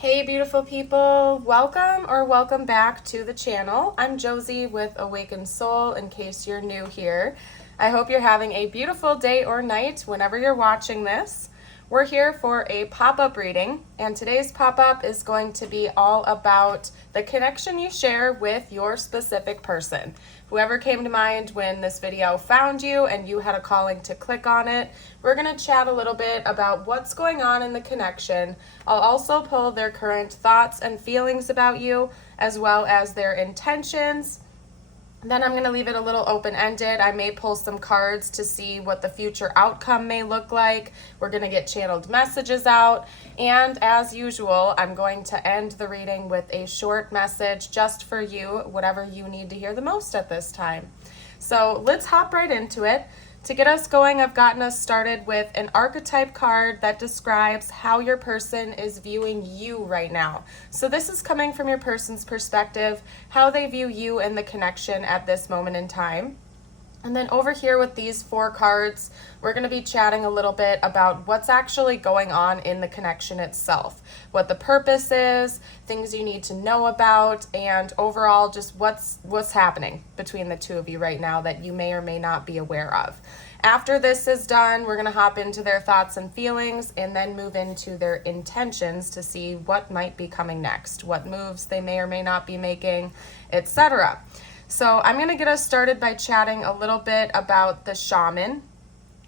Hey beautiful people, welcome back to the channel. I'm Josie with Awakened Soul in case you're new here. I hope you're having a beautiful day or night whenever you're watching this. We're here for a pop-up reading, and today's pop-up is going to be all about the connection you share with your specific person. Whoever came to mind when this video found you and you had a calling to click on it, we're going to chat a little bit about what's going on in the connection. I'll also pull their current thoughts and feelings about you, as well as their intentions. Then I'm going to leave it a little open-ended. I may pull some cards to see what the future outcome may look like. We're going to get channeled messages out. And as usual, I'm going to end the reading with a short message just for you, whatever you need to hear the most at this time. So let's hop right into it. To get us going, I've gotten us started with an archetype card that describes how your person is viewing you right now. So this is coming from your person's perspective, how they view you and the connection at this moment in time. And then over here with these 4 cards, we're going to be chatting a little bit about what's actually going on in the connection itself, what the purpose is, things you need to know about, and overall just what's happening between the two of you right now that you may or may not be aware of. After this is done, we're going to hop into their thoughts and feelings and then move into their intentions to see what might be coming next, what moves they may or may not be making, etc. So I'm going to get us started by chatting a little bit about the shaman.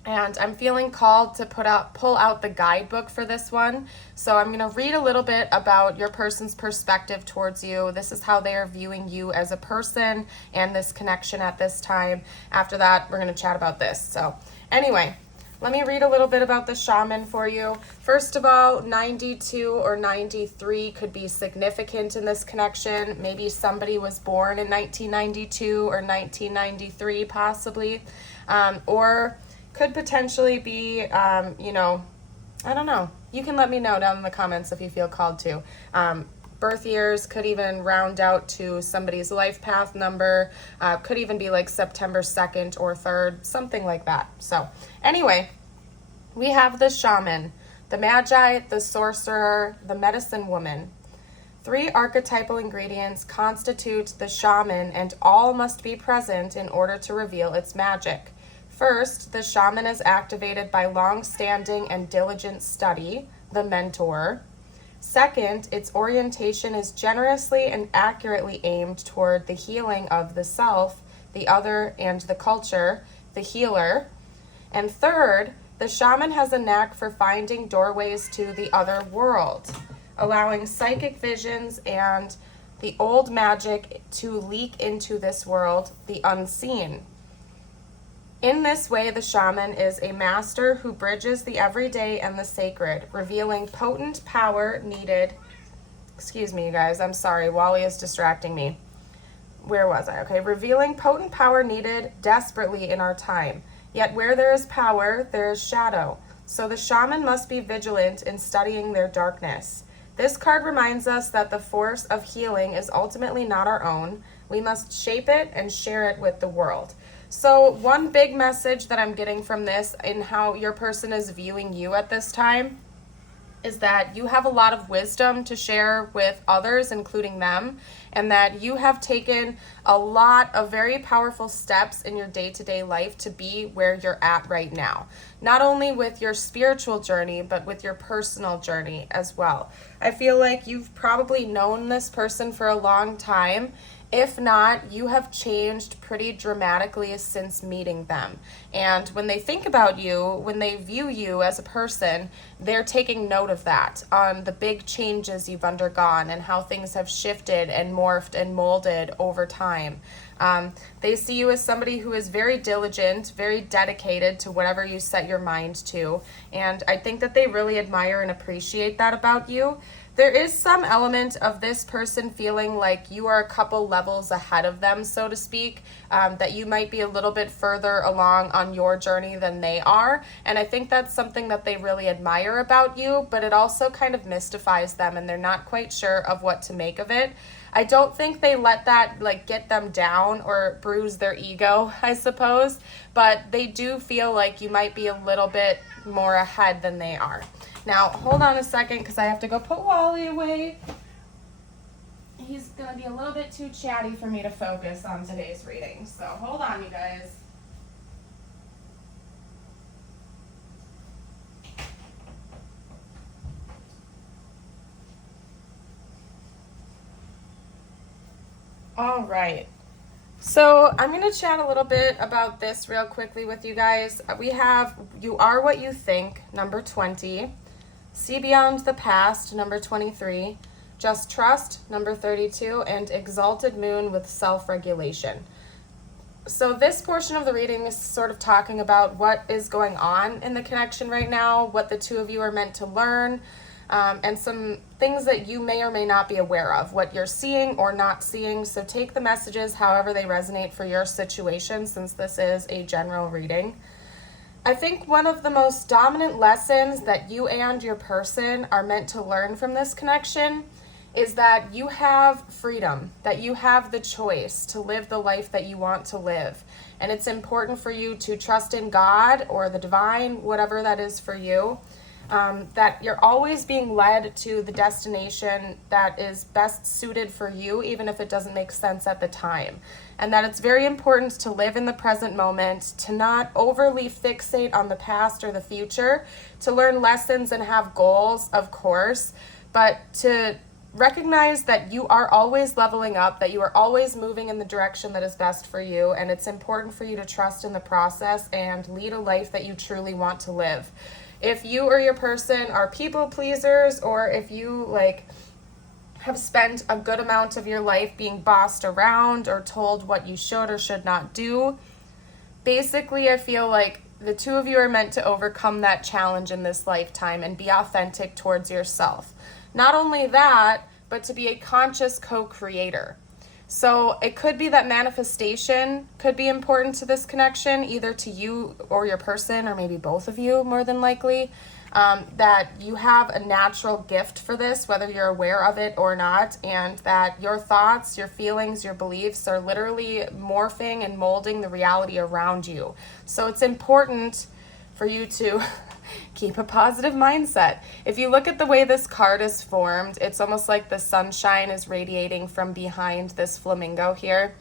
And I'm feeling called to pull out the guidebook for this one. So I'm going to read a little bit about your person's perspective towards you. This is how they are viewing you as a person and this connection at this time. After that, we're going to chat about this. So anyway, let me read a little bit about the shaman for you. First of all, 92 or 93 could be significant in this connection. Maybe somebody was born in 1992 or 1993 possibly, or could potentially be, I don't know. You can let me know down in the comments if you feel called to. Birth years could even round out to somebody's life path number. Could even be like September 2nd or 3rd, something like that. So anyway, we have the shaman, the magi, the sorcerer, the medicine woman. 3 archetypal ingredients constitute the shaman, and all must be present in order to reveal its magic. First, the shaman is activated by long-standing and diligent study, the mentor. Second, its orientation is generously and accurately aimed toward the healing of the self, the other, and the culture, the healer. And third, the shaman has a knack for finding doorways to the other world, allowing psychic visions and the old magic to leak into this world, the unseen. In this way, the shaman is a master who bridges the everyday and the sacred, revealing potent power needed. Excuse me, you guys. I'm sorry. Wally is distracting me. Where was I? Okay. Revealing potent power needed desperately in our time. Yet where there is power, there is shadow. So the shaman must be vigilant in studying their darkness. This card reminds us that the force of healing is ultimately not our own. We must shape it and share it with the world. So one big message that I'm getting from this and how your person is viewing you at this time is that you have a lot of wisdom to share with others, including them, and that you have taken a lot of very powerful steps in your day-to-day life to be where you're at right now. Not only with your spiritual journey, but with your personal journey as well. I feel like you've probably known this person for a long time. If not, you have changed pretty dramatically since meeting them. And when they think about you, when they view you as a person, they're taking note of that, on the big changes you've undergone and how things have shifted and morphed and molded over time. They see you as somebody who is very diligent, very dedicated to whatever you set your mind to. And I think that they really admire and appreciate that about you. There is some element of this person feeling like you are a couple levels ahead of them, so to speak, that you might be a little bit further along on your journey than they are. And I think that's something that they really admire about you, but it also kind of mystifies them and they're not quite sure of what to make of it. I don't think they let that like get them down or bruise their ego, I suppose, but they do feel like you might be a little bit more ahead than they are. Now, hold on a second because I have to go put Wally away. He's going to be a little bit too chatty for me to focus on today's reading. So hold on, you guys. All right. So I'm going to chat a little bit about this real quickly with you guys. We have You Are What You Think, number 20. See Beyond the Past, number 23. Just Trust, number 32. And Exalted Moon with Self-Regulation. So this portion of the reading is sort of talking about what is going on in the connection right now, what the two of you are meant to learn, and some things that you may or may not be aware of, what you're seeing or not seeing. So take the messages however they resonate for your situation, since this is a general reading. I think one of the most dominant lessons that you and your person are meant to learn from this connection is that you have freedom, that you have the choice to live the life that you want to live. And it's important for you to trust in God or the divine, whatever that is for you. That you're always being led to the destination that is best suited for you, even if it doesn't make sense at the time. And that it's very important to live in the present moment, to not overly fixate on the past or the future, to learn lessons and have goals, of course, but to recognize that you are always leveling up, that you are always moving in the direction that is best for you, and it's important for you to trust in the process and lead a life that you truly want to live. If you or your person are people pleasers, or if you have spent a good amount of your life being bossed around or told what you should or should not do, basically I feel like the two of you are meant to overcome that challenge in this lifetime and be authentic towards yourself. Not only that, but to be a conscious co-creator. So it could be that manifestation could be important to this connection, either to you or your person, or maybe both of you more than likely, that you have a natural gift for this, whether you're aware of it or not, and that your thoughts, your feelings, your beliefs are literally morphing and molding the reality around you. So it's important for you to keep a positive mindset. If you look at the way this card is formed, it's almost like the sunshine is radiating from behind this flamingo here.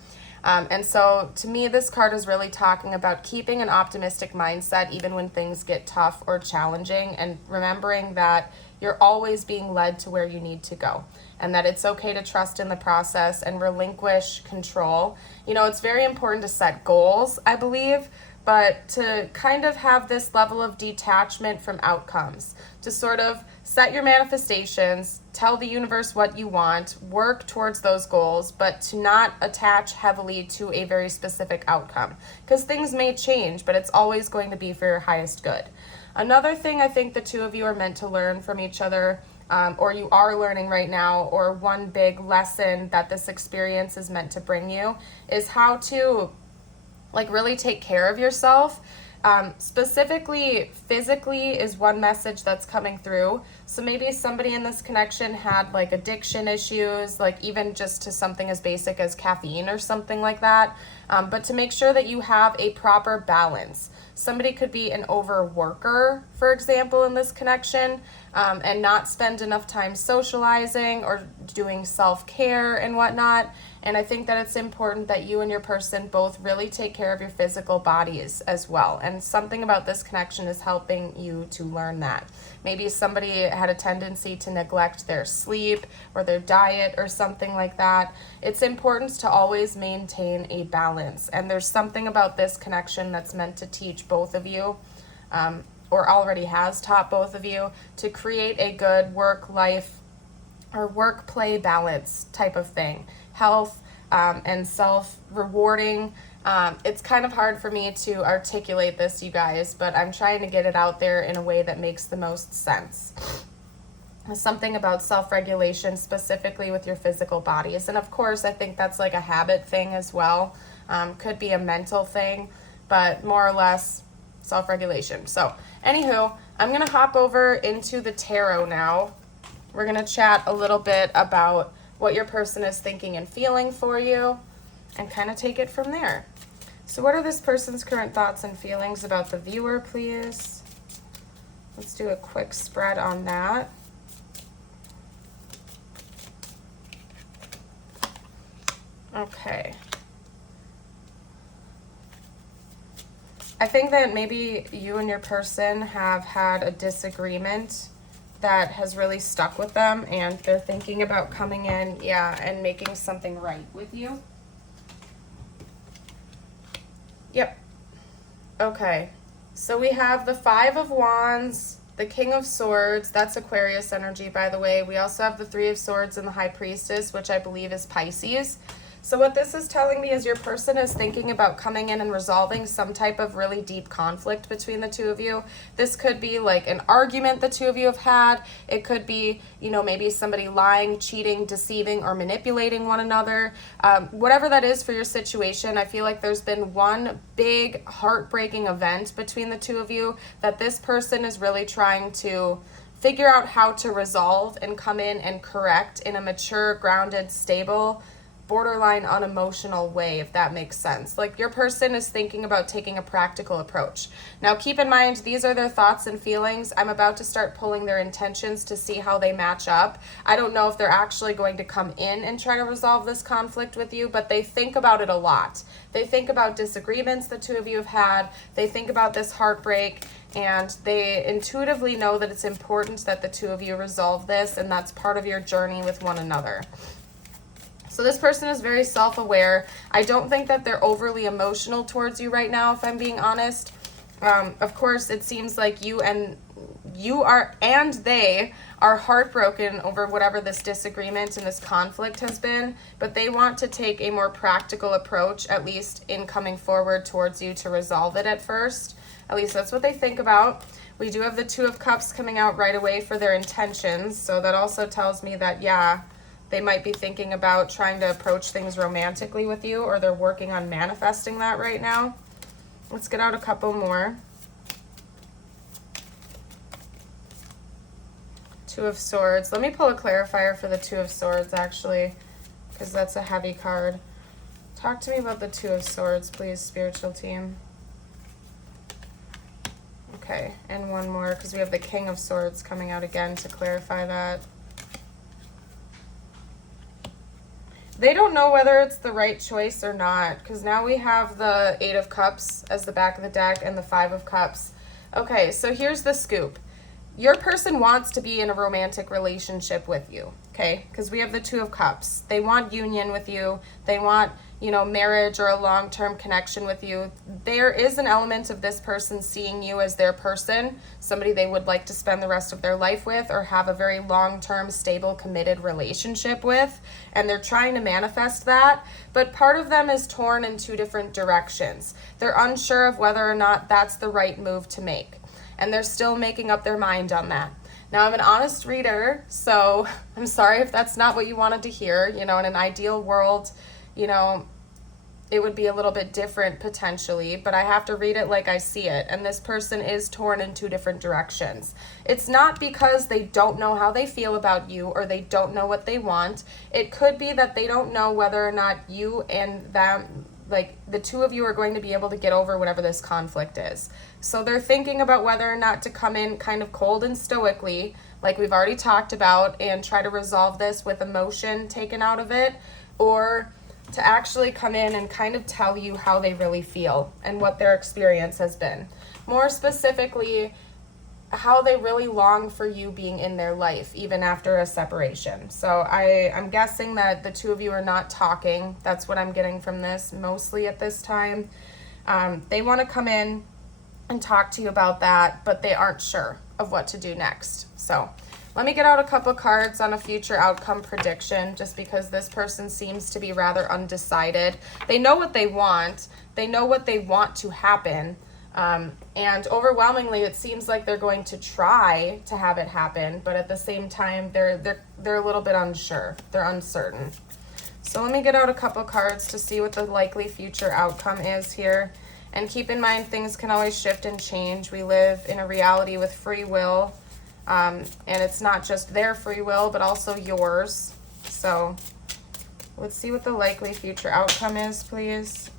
And so to me, this card is really talking about keeping an optimistic mindset even when things get tough or challenging, and remembering that you're always being led to where you need to go, and that it's okay to trust in the process and relinquish control. You know, it's very important to set goals, I believe, but to kind of have this level of detachment from outcomes, to sort of set your manifestations, tell the universe what you want, work towards those goals, but to not attach heavily to a very specific outcome, because things may change, but it's always going to be for your highest good. Another thing I think the two of you are meant to learn from each other, or you are learning right now, or one big lesson that this experience is meant to bring you, is how to really take care of yourself. Specifically, physically is one message that's coming through. So maybe somebody in this connection had addiction issues, even just to something as basic as caffeine or something like that. But to make sure that you have a proper balance. Somebody could be an overworker, for example, in this connection, and not spend enough time socializing or doing self-care and whatnot. And I think that it's important that you and your person both really take care of your physical bodies as well. And something about this connection is helping you to learn that. Maybe somebody had a tendency to neglect their sleep or their diet or something like that. It's important to always maintain a balance. And there's something about this connection that's meant to teach both of you, or already has taught both of you, to create a good work-life or work-play balance type of thing. Health and self-rewarding. It's kind of hard for me to articulate this, you guys, but I'm trying to get it out there in a way that makes the most sense. Something about self-regulation, specifically with your physical bodies. And of course, I think that's a habit thing as well. Could be a mental thing, but more or less self-regulation. So anywho, I'm going to hop over into the tarot now. We're going to chat a little bit about what your person is thinking and feeling for you, and kind of take it from there. So what are this person's current thoughts and feelings about the viewer, please? Let's do a quick spread on that. Okay. I think that maybe you and your person have had a disagreement that has really stuck with them, and they're thinking about coming in, yeah, and making something right with you. Yep. Okay. So we have the Five of Wands, the King of Swords, that's Aquarius energy, by the way. We also have the Three of Swords and the High Priestess, which I believe is Pisces. So what this is telling me is your person is thinking about coming in and resolving some type of really deep conflict between the two of you. This could be like an argument the two of you have had. It could be, you know, maybe somebody lying, cheating, deceiving, or manipulating one another. Whatever that is for your situation, I feel like there's been one big heartbreaking event between the two of you that this person is really trying to figure out how to resolve and come in and correct in a mature, grounded, stable, borderline unemotional way, if that makes sense. Like your person is thinking about taking a practical approach. Now keep in mind, these are their thoughts and feelings. I'm about to start pulling their intentions to see how they match up. I don't know if they're actually going to come in and try to resolve this conflict with you, but they think about it a lot. They think about disagreements the two of you have had. They think about this heartbreak, and they intuitively know that it's important that the two of you resolve this, and that's part of your journey with one another. So this person is very self-aware. I don't think that they're overly emotional towards you right now, if I'm being honest. Of course, it seems like you and they are heartbroken over whatever this disagreement and this conflict has been, but they want to take a more practical approach, at least in coming forward towards you to resolve it at first. At least that's what they think about. We do have the Two of Cups coming out right away for their intentions, so that also tells me that, yeah, they might be thinking about trying to approach things romantically with you, or they're working on manifesting that right now. Let's get out a couple more. Two of Swords. Let me pull a clarifier for the Two of Swords, actually, because that's a heavy card. Talk to me about the Two of Swords, please, spiritual team. Okay, and one more, because we have the King of Swords coming out again to clarify that. They don't know whether it's the right choice or not, because now we have the Eight of Cups as the back of the deck and the Five of Cups. Okay, so here's the scoop. Your person wants to be in a romantic relationship with you, okay? Because we have the Two of Cups. They want union with you. They want, you know, marriage or a long-term connection with you. There is an element of this person seeing you as their person, somebody they would like to spend the rest of their life with or have a very long-term, stable, committed relationship with, and they're trying to manifest that, but part of them is torn in two different directions. They're unsure of whether or not that's the right move to make, and they're still making up their mind on that. Now, I'm an honest reader, so I'm sorry if that's not what you wanted to hear. You know, in an ideal world, you know, it would be a little bit different potentially, but I have to read it like I see it. And this person is torn in two different directions. It's not because they don't know how they feel about you or they don't know what they want. It could be that they don't know whether or not you and them, like the two of you, are going to be able to get over whatever this conflict is. So they're thinking about whether or not to come in kind of cold and stoically, like we've already talked about, and try to resolve this with emotion taken out of it, or to actually come in and kind of tell you how they really feel and what their experience has been. More specifically, how they really long for you being in their life, even after a separation. So I'm guessing that the two of you are not talking. That's what I'm getting from this, mostly at this time. They want to come in and talk to you about that, but they aren't sure of what to do next. So let me get out a couple cards on a future outcome prediction, just because this person seems to be rather undecided. They know what they want. They know what they want to happen. And overwhelmingly, it seems like they're going to try to have it happen, but at the same time, they're a little bit unsure. They're uncertain. So let me get out a couple cards to see what the likely future outcome is here. And keep in mind, things can always shift and change. We live in a reality with free will. And it's not just their free will, but also yours. So let's see what the likely future outcome is, please.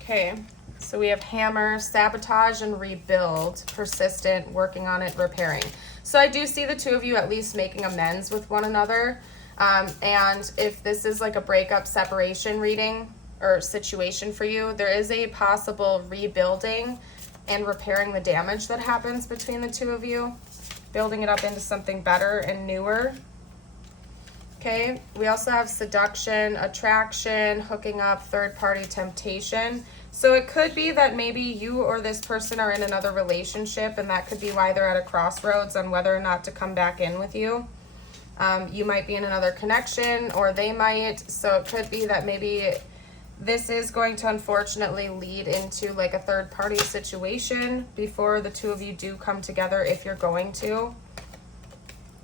Okay, so we have hammer, sabotage and rebuild, persistent, working on it, repairing. So I do see the two of you at least making amends with one another. And if this is like a breakup separation reading or situation for you, there is a possible rebuilding and repairing the damage that happens between the two of you, building it up into something better and newer. Okay, we also have seduction, attraction, hooking up, third-party temptation. So it could be that maybe you or this person are in another relationship, and that could be why they're at a crossroads on whether or not to come back in with you. You might be in another connection, or they might. So it could be that maybe this is going to unfortunately lead into like a third-party situation before the two of you do come together, if you're going to.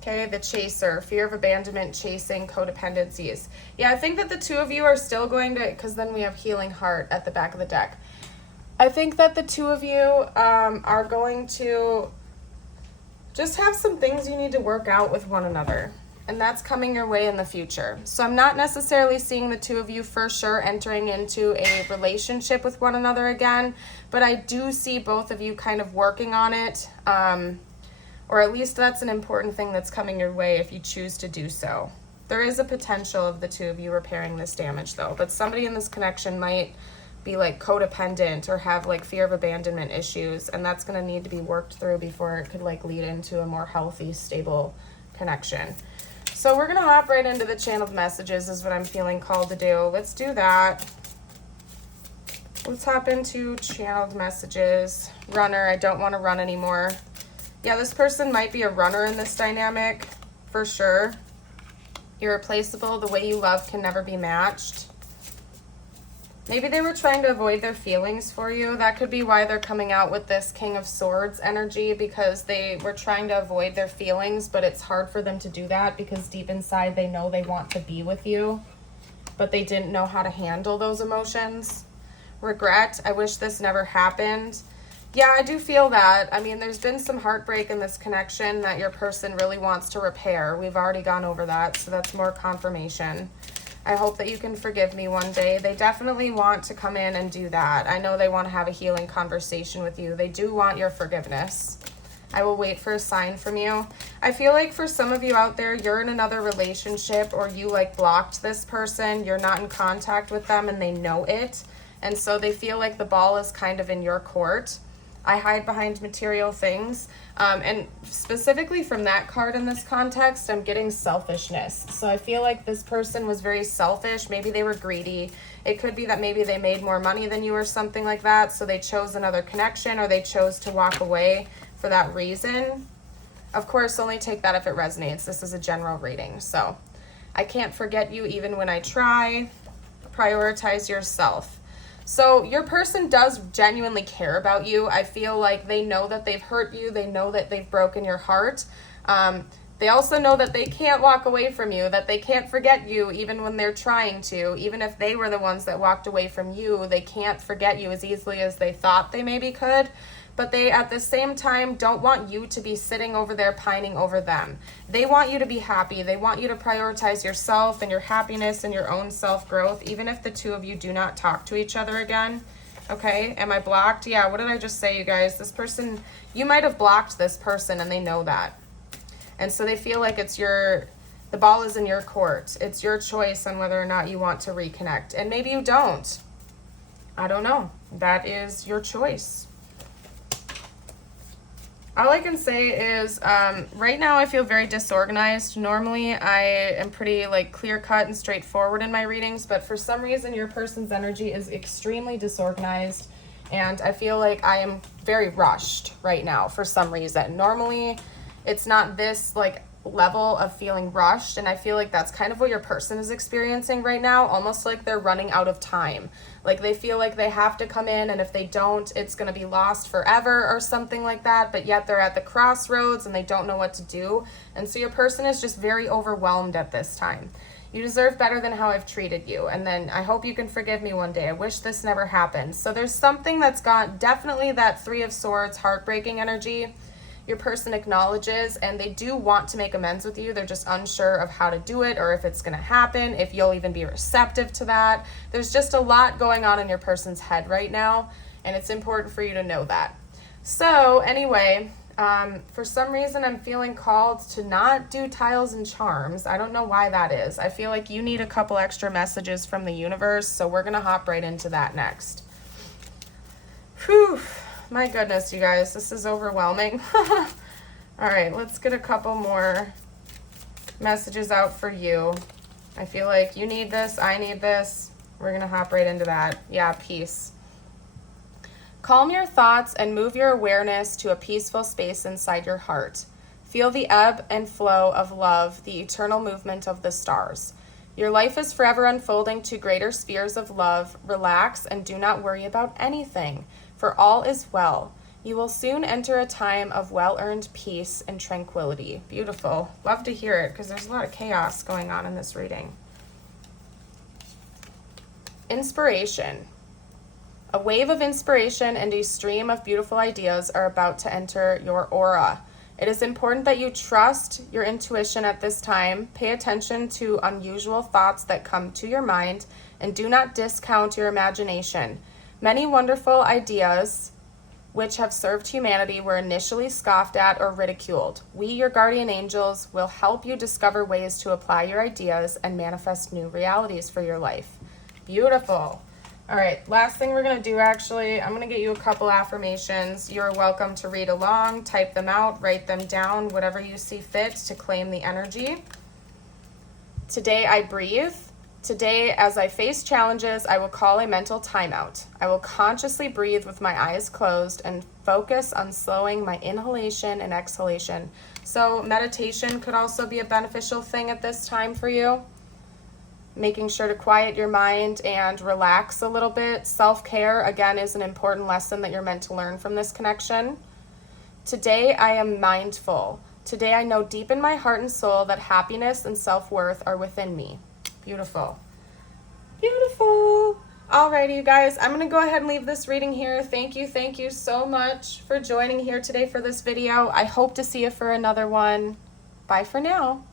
Okay, the chaser, fear of abandonment, chasing, codependencies. Yeah, I think that the two of you are still going to, because then we have healing heart at the back of the deck. I think that the two of you are going to just have some things you need to work out with one another. And that's coming your way in the future. So I'm not necessarily seeing the two of you for sure entering into a relationship with one another again, but I do see both of you kind of working on it. Or at least that's an important thing that's coming your way if you choose to do so. There is a potential of the two of you repairing this damage though, but somebody in this connection might be like codependent or have like fear of abandonment issues, and that's going to need to be worked through before it could like lead into a more healthy, stable connection. So we're going to hop right into the channeled messages is what I'm feeling called to do. Let's do that. Let's hop into channeled messages. Runner, I don't want to run anymore. Yeah, this person might be a runner in this dynamic, for sure. Irreplaceable, the way you love can never be matched. Maybe they were trying to avoid their feelings for you. That could be why they're coming out with this King of Swords energy, because they were trying to avoid their feelings, but it's hard for them to do that because deep inside they know they want to be with you, but they didn't know how to handle those emotions. Regret, I wish this never happened. Yeah, I do feel that. I mean, there's been some heartbreak in this connection that your person really wants to repair. We've already gone over that, so that's more confirmation. I hope that you can forgive me one day. They definitely want to come in and do that. I know they want to have a healing conversation with you. They do want your forgiveness. I will wait for a sign from you. I feel like for some of you out there, you're in another relationship, or you like blocked this person. You're not in contact with them and they know it. And so they feel like the ball is kind of in your court. I hide behind material things. And specifically from that card in this context, I'm getting selfishness. So I feel like this person was very selfish. Maybe they were greedy. It could be that maybe they made more money than you or something like that. So they chose another connection, or they chose to walk away for that reason. Of course, only take that if it resonates. This is a general reading. So I can't forget you even when I try. Prioritize yourself. So your person does genuinely care about you. I feel like they know that they've hurt you. They know that they've broken your heart. They also know that they can't walk away from you, that they can't forget you even when they're trying to. Even if they were the ones that walked away from you, they can't forget you as easily as they thought they maybe could. But they, at the same time, don't want you to be sitting over there pining over them. They want you to be happy. They want you to prioritize yourself and your happiness and your own self-growth, even if the two of you do not talk to each other again. Okay, am I blocked? Yeah, what did I just say, you guys? This person, you might have blocked this person and they know that. And so they feel like it's the ball is in your court. It's your choice on whether or not you want to reconnect. And maybe you don't. I don't know. That is your choice. All I can say is right now I feel very disorganized. Normally I am pretty like clear cut and straightforward in my readings, but for some reason your person's energy is extremely disorganized, and I feel like I am very rushed right now for some reason. Normally it's not this like level of feeling rushed, and I feel like that's kind of what your person is experiencing right now, almost like they're running out of time. Like they feel like they have to come in, and if they don't, it's going to be lost forever or something like that, but yet they're at the crossroads and they don't know what to do. And so your person is just very overwhelmed at this time. You deserve better than how I've treated you, and then I hope you can forgive me one day. I wish this never happened. So there's something that's got definitely that Three of Swords heartbreaking energy. your person acknowledges, and they do want to make amends with you. They're just unsure of how to do it, or if it's going to happen, if you'll even be receptive to that. There's just a lot going on in your person's head right now, and it's important for you to know that. So anyway, for some reason I'm feeling called to not do tiles and charms. I don't know why that is. I feel like you need a couple extra messages from the universe, so we're going to hop right into that next. Whew. My goodness, you guys, this is overwhelming. All right, let's get a couple more messages out for you. I feel like you need this, I need this. We're going to hop right into that. Yeah, peace. Calm your thoughts and move your awareness to a peaceful space inside your heart. Feel the ebb and flow of love, the eternal movement of the stars. Your life is forever unfolding to greater spheres of love. Relax and do not worry about anything, for all is well. You will soon enter a time of well-earned peace and tranquility. Beautiful. Love to hear it, because there's a lot of chaos going on in this reading. Inspiration. A wave of inspiration and a stream of beautiful ideas are about to enter your aura. It is important that you trust your intuition at this time. Pay attention to unusual thoughts that come to your mind, and do not discount your imagination. Many wonderful ideas which have served humanity were initially scoffed at or ridiculed. We, your guardian angels, will help you discover ways to apply your ideas and manifest new realities for your life. Beautiful. All right, last thing we're going to do, actually, I'm going to get you a couple affirmations. You're welcome to read along, type them out, write them down, whatever you see fit to claim the energy. Today I breathe. Today, as I face challenges, I will call a mental timeout. I will consciously breathe with my eyes closed and focus on slowing my inhalation and exhalation. So meditation could also be a beneficial thing at this time for you. Making sure to quiet your mind and relax a little bit. Self-care, again, is an important lesson that you're meant to learn from this connection. Today, I am mindful. Today, I know deep in my heart and soul that happiness and self-worth are within me. Beautiful. Beautiful. Alrighty, you guys, I'm going to go ahead and leave this reading here. Thank you so much for joining here today for this video. I hope to see you for another one. Bye for now.